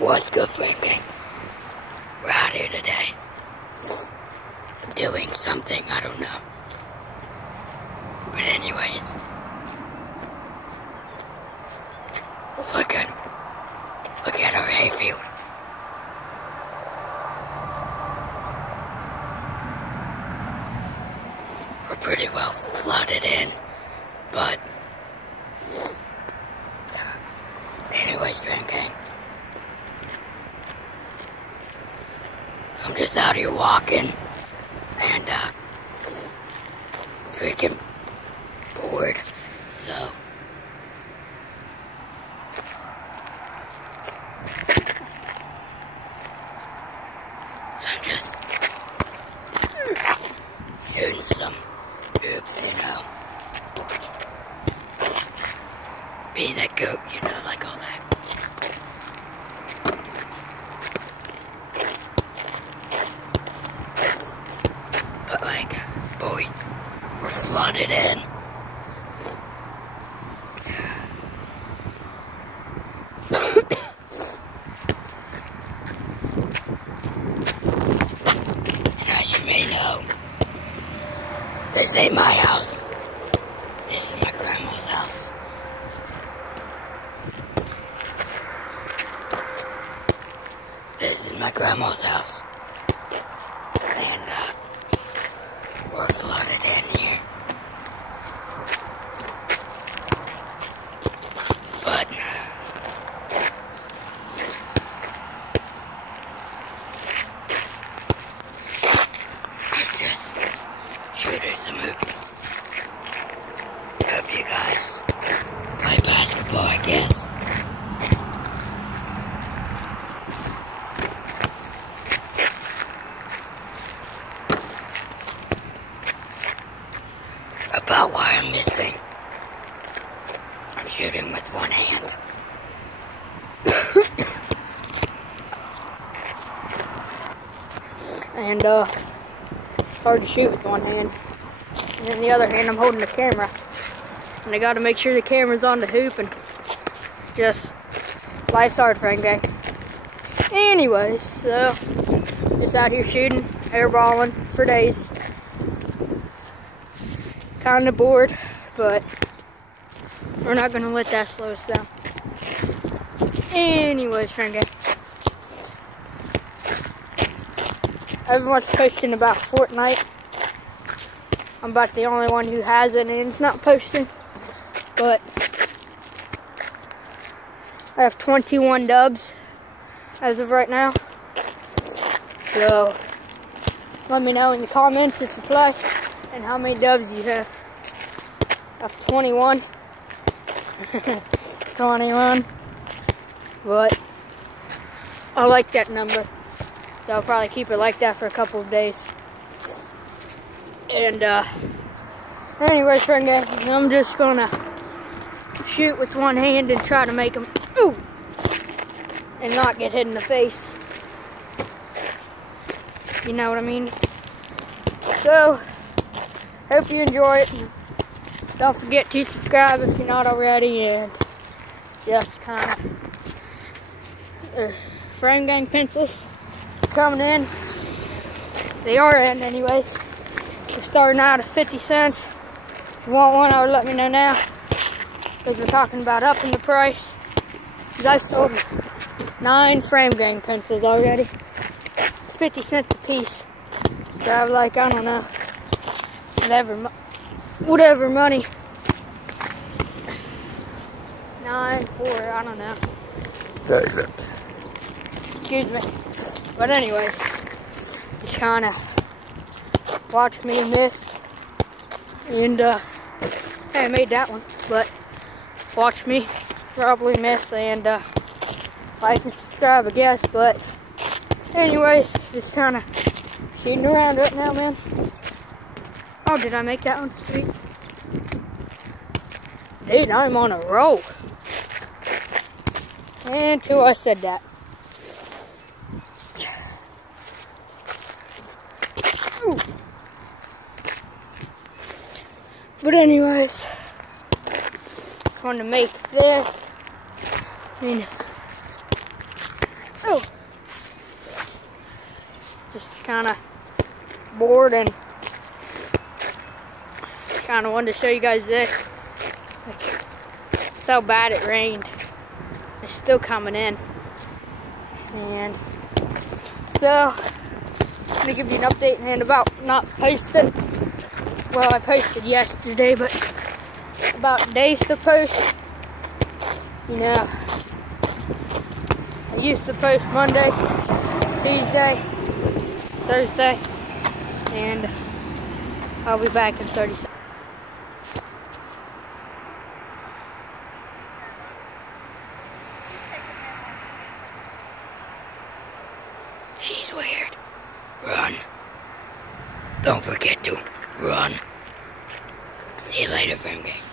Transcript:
What's good, Frame Gang? We're out here today. Doing something, I don't know. But anyways. Look at our hayfield. We're pretty well flooded in, but anyways, Frame Gang. I'm just out here walking and freaking bored, so I'm just shooting some hoops, you know. Being a goat, you know, like all that. But like, boy, we're flooded in. As you may know, this ain't my house. This is my grandma's house. This is my grandma's house. And we're flooded in here. But I'm just shooting some hoops. Hope you guys play basketball, I guess. About why I'm missing. I'm shooting with one hand. And it's hard to shoot with one hand. And then the other hand I'm holding the camera. And I gotta make sure the camera's on the hoop and just life's hard, Frame Gang. Anyways, so just out here shooting, airballing for days. Kinda bored, but we're not gonna let that slow us down. Anyways, Frame Gang. Everyone's posting about Fortnite. I'm about the only one who has it and it's not posting. But I have 21 dubs as of right now. So let me know in the comments if you play and how many dubs you have. I have 21. 21. But I like that number. So I'll probably keep it like that for a couple of days. And anyways, Frame Gang, I'm just gonna shoot with one hand and try to make them ooh and not get hit in the face. You know what I mean? So hope you enjoy it. Don't forget to subscribe if you're not already, and just kind of Frame Gang pencils coming in. They are in anyways. We're starting out at 50 cents. If you want one, I would let me know now, because we're talking about upping the price. Because I sold 9 Frame Gang pencils already. It's 50 cents a piece. So I was like, I don't know, whatever money. 9, 4, I don't know. That is it. Excuse me. But anyway, just kind of watch me miss. And hey, I made that one, but watch me probably miss and like and subscribe, I guess. But anyways, just kind of shooting around right now, man. Oh, did I make that one? Sweet. Dude, I'm on a roll. Until I said that. Ooh. But anyways, I'm going to make this. And just kind of bored and kind of wanted to show you guys this. Like, that's how bad it rained. It's still coming in. And so, I'm going to give you an update and about not posting. Well, I posted yesterday, but about days to post. You know, I used to post Monday, Tuesday, Thursday, and I'll be back in 30 seconds. She's weird. Run. Don't forget to run. See you later, Fame Gang.